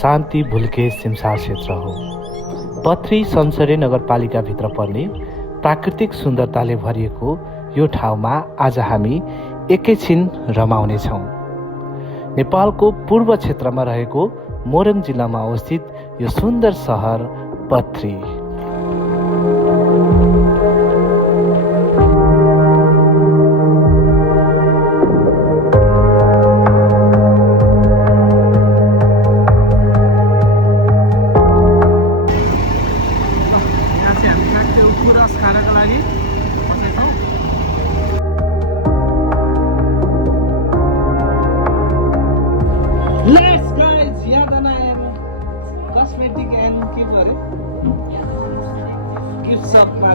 शान्ति भुल्के सिमसार क्षेत्र हो। पथरी सन्सरी नगरपालिकाभित्र पर्ने प्राकृतिक सुन्दरताले भरिएको यो ठाउँमा आज हामी एकैछिन रमाउनेछौँ। नेपालको पूर्व क्षेत्रमा रहेको मोरङ जिल्लामा अवस्थित यो सुन्दर सहर पथरी।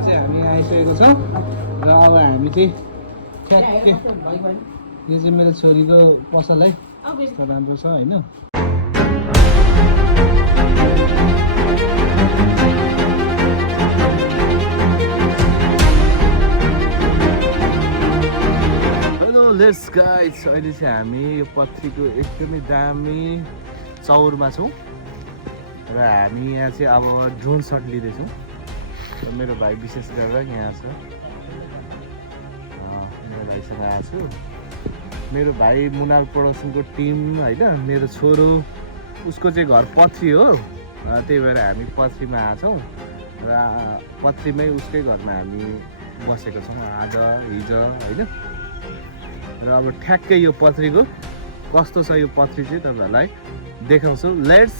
हामी आइसकेको छौँ र अब हामी चाहिँ ठ्याक्कै यो चाहिँ मेरो छोरीको पसल है, राम्रो छ होइन। हेलो लेट्स गाइज, अहिले चाहिँ हामी यो पथरीको एकदमै दामी चौरमा छौँ र हामी यहाँ चाहिँ अब ड्रोन सट लिँदैछौँ। मेरो भाइ विशेष गरेर यहाँ छ, मेरो भाइसँग आएको छु। मेरो भाइ मुनाल प्रोडक्सनको टिम होइन, मेरो छोरो उसको चाहिँ घर पथरी हो, त्यही भएर हामी पथरीमा आएछौँ र पथरीमै उसकै घरमा हामी बसेको छौँ आज हिजो होइन। र अब ठ्याक्कै यो पथरीको कस्तो छ यो पथरी चाहिँ तपाईँहरूलाई देखाउँछु। लेट्स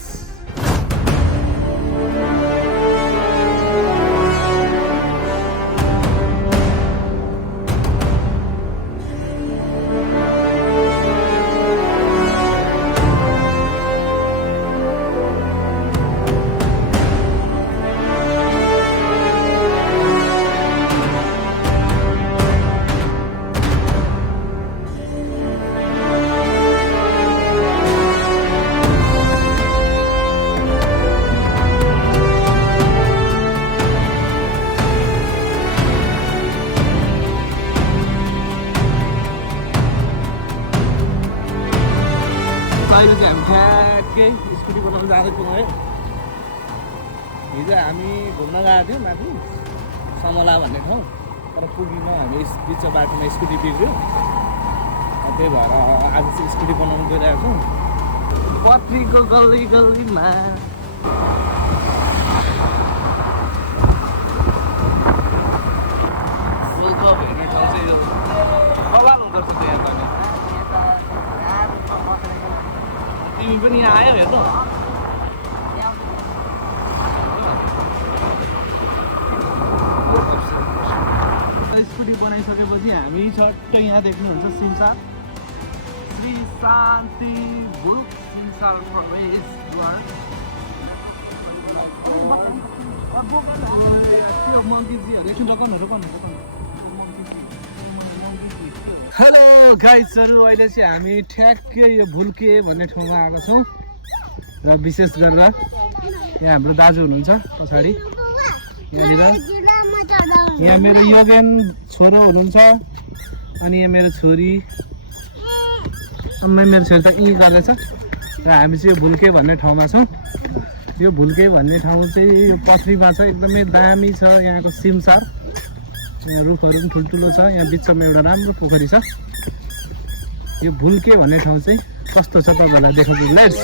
अहिले चाहिँ हामी ठ्याक्कै स्कुटी बनाउनु जाँदैछौँ है। हिजो हामी घुम्न गएको थियौँ माथि समला भन्ने ठाउँ, तर पुगिन, हामी बिच बाटोमा स्कुटी बिग्रियो, त्यही भएर आज चाहिँ स्कुटी बनाउनु गइरहेको छौँ पथरीको गल्ली गल्लीमा। वर्ल्ड कप हेर्ने ठाउँ चाहिँ यो कमाल हुँदो रहेछ त्यहाँ त। तिमी पनि यहाँ आयो हेर्नु। स्कुटी बनाइसकेपछि हामी छट्टै यहाँ देख्नुहुन्छ सिमसार श्री शान्ति ग्रुप सिमसार प्रवेशद्वार। हेलो गाइजहरू, अहिले चाहिँ हामी ठ्याक्कै यो भुल्के भन्ने ठाउँमा आएको छौँ र विशेष गरेर यहाँ हाम्रो दाजु हुनुहुन्छ पछाडि यहाँनिर। यहाँ मेरो योगेन छोरो हुनुहुन्छ, अनि यहाँ मेरो छोरी, मेरो छोरी त यहीँ गर्दैछ र हामी चाहिँ यो भुल्के भन्ने ठाउँमा छौँ। यो भुल्के भन्ने ठाउँ चाहिँ यो पथरीमा छ, एकदमै दामी छ यहाँको सिमसार। यहाँ रुखहरू पनि ठुल्ठुलो छ, यहाँ बिचमा एउटा राम्रो पोखरी छ। यो भुल्के भन्ने ठाउँ चाहिँ कस्तो छ तपाईँहरूलाई देखाउँछु। लेट्स